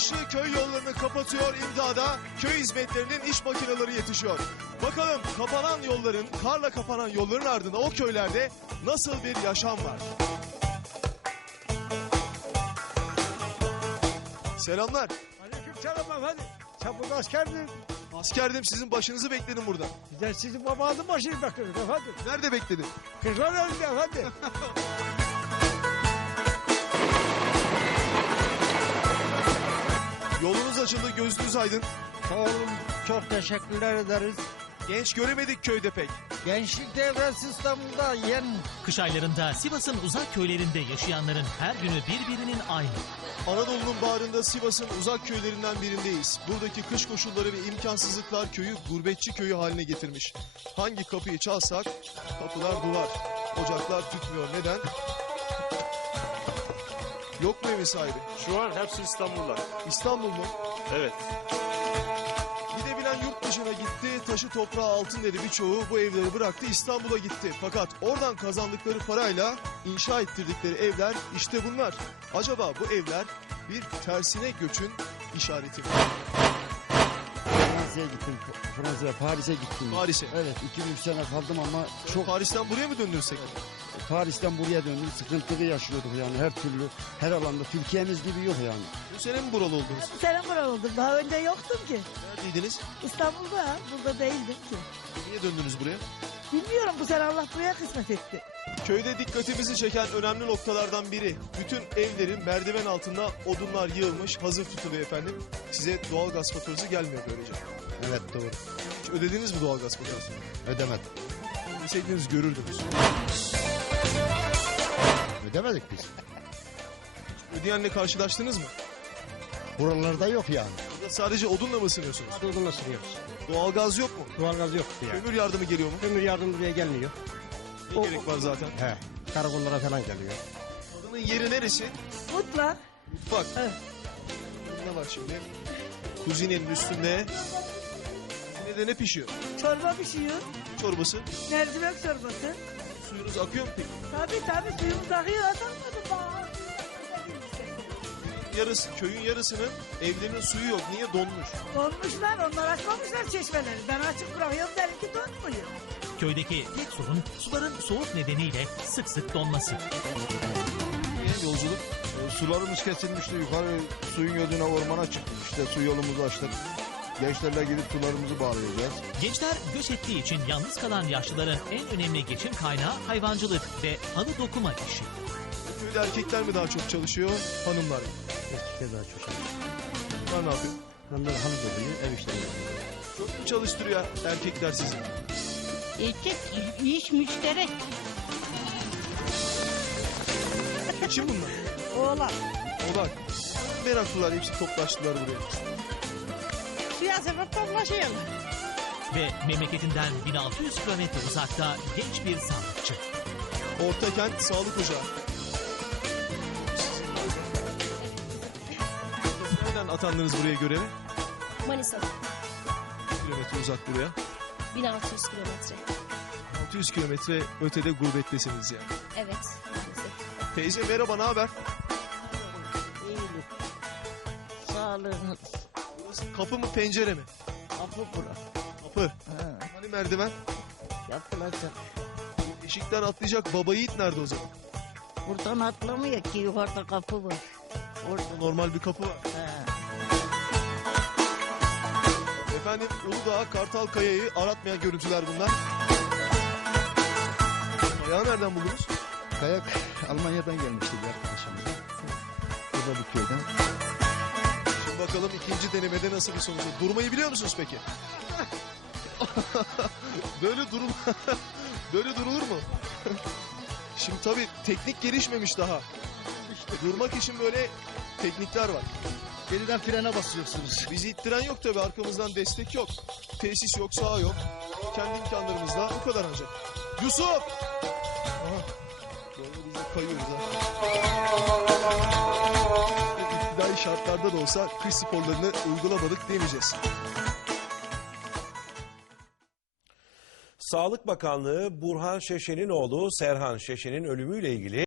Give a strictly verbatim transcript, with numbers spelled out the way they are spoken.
Yağışlı köy yollarını kapatıyor imdada, köy hizmetlerinin iş makineleri yetişiyor. Bakalım kapanan yolların, karla kapanan yolların ardında o köylerde nasıl bir yaşam var? Selamlar. Aleykümselam efendim. Sen burada askerdin. Askerdim, sizin başınızı bekledim burada. Biz de sizin babanızın başını bekliyoruz efendim. Nerede bekledin? Kırklar önünde efendim. Yolunuz açıldı, gözünüz aydın. Sağ olun. Çok teşekkürler ederiz. Genç göremedik köyde pek. Gençlik devresi İstanbul'da yen. Kış aylarında Sivas'ın uzak köylerinde yaşayanların her günü birbirinin aynı. Anadolu'nun bağrında Sivas'ın uzak köylerinden birindeyiz. Buradaki kış koşulları ve imkansızlıklar köyü gurbetçi köyü haline getirmiş. Hangi kapıyı çalsak kapılar duvar, ocaklar tütmüyor. Neden? Yok mu evin sahibi? Şu an hepsi İstanbul'da. İstanbul mu? Evet. Gidebilen yurt dışına gitti, taşı toprağı altın dedi birçoğu, bu evleri bıraktı İstanbul'a gitti. Fakat oradan kazandıkları parayla inşa ettirdikleri evler işte bunlar. Acaba bu evler bir tersine göçün işareti mi? Fransa'ya gittim. Fransa'ya, Paris'e gittim. Paris'e. Evet, iki üç sene kaldım ama çok Paris'ten buraya mı döndürsek? Paris'ten buraya döndüm. Sıkıntılı yaşıyorduk yani her türlü, her alanda. Türkiye'miz gibi yok yani. Bu sene mi buralı oldunuz? Bu sene buralı oldum. Daha önce yoktum ki. Neredeydiniz? İstanbul'da, burada değildim ki. Niye döndünüz buraya? Bilmiyorum, bu sene Allah buraya kısmet etti. Köyde dikkatimizi çeken önemli noktalardan biri. Bütün evlerin merdiven altında odunlar yığılmış, hazır tutuluyor efendim. Size doğalgaz faturası gelmiyor böylece. Evet, doğru. Hiç ödediniz mi doğalgaz faturasını? Ödemedik. Ödeseydiniz görürdünüz. Ödemedik biz. Ödeyenle karşılaştınız mı? Buralarda yok yani. Burada sadece odunla mı ısınıyorsunuz? Odunla sürüyoruz. Doğalgaz yok mu? Doğalgaz yok yani. Kömür yardımı geliyor mu? Kömür yardım buraya gelmiyor. Ne gerek var zaten? He. Karakollara falan geliyor. Kadının yeri neresi? Mutla. Mutfak. Evet. Ne var şimdi? Kuzinenin üstünde. Kuzinede ne pişiyor? Çorba pişiyor. Çorbası. Mercimek çorbası. Suyunuz akıyor mu peki? Tabii tabii, suyumuz akıyor. Atamadım bak. Yarısı, köyün yarısının evlerinin suyu yok. Niye? Donmuş. Donmuşlar, onlar açmamışlar çeşmeleri. Ben açık bırakıyorum, derim ki donmuyor. Köydeki tek sorun suların soğuk nedeniyle sık sık donması. Niye yolculuk? Sularımız kesilmişti. Yukarı suyun gözüne ormana çıktık. İşte su yolumuzu açtık. Gençlerle gidip sularımızı bağlayacağız. Gençler göç ettiği için yalnız kalan yaşlıların en önemli geçim kaynağı hayvancılık ve halı dokuma işi. Köyde erkekler mi daha çok çalışıyor, hanımlar mı? Erkekler daha çok. Bunlar ne yapıyor? Hanımlar hanım doluyor, ev işleri yapıyor. Çok mu çalıştırıyor erkekler sizi? Erkek iş müşterek. Kim bunlar? Oğlan. Olar. Meraklılar, hepsi toplaştılar buraya. Suya sebep toplaşıyorlar. Ve memleketinden bin altı yüz kilometre uzakta genç bir sağlıkçı. Ortakent Sağlık Ocağı. Nereden atandınız buraya göreve? Manisa'da Kilometre uzak buraya. bin altı yüz kilometre. altı yüz kilometre ötede gurbettesiniz yani. Evet, maalesef. Teyze merhaba, ne haber? İyilik. Sağlığınız. Burası kapı mı pencere mi? Kapı bura. Kapı. Ha, Hani merdiven? yapılacak. Eşikten atlayacak baba yiğit nerede o zaman? Buradan atlamıyor ki, yukarıda kapı var. Orada. Normal bir kapı var. Ha. Efendim Uludağ Kartal Kaya'yı aratmayan görüntüler bunlar. Ayağı nereden buldunuz? Kayak Almanya'dan gelmişti bir arkadaşımız. Burada bir köyden. Şimdi bakalım ikinci denemede nasıl bir sonuç. Durmayı biliyor musunuz peki? Böyle durum böyle durulur mu? Şimdi tabii teknik gelişmemiş daha. Durmak için böyle teknikler var. Geriden frene basıyorsunuz. Bizi ittiren yok tabii, arkamızdan destek yok. Tesis yok, saha yok. Kendi imkanlarımızla bu kadar ancak. Yusuf! Aha. Bu arada biz de kayıyoruz ha. İptidai şartlarda da olsa kış sporlarını uygulamadık demeyeceğiz. Sağlık Bakanlığı Burhan Şeşen'in oğlu Serhan Şeşen'in ölümüyle ilgili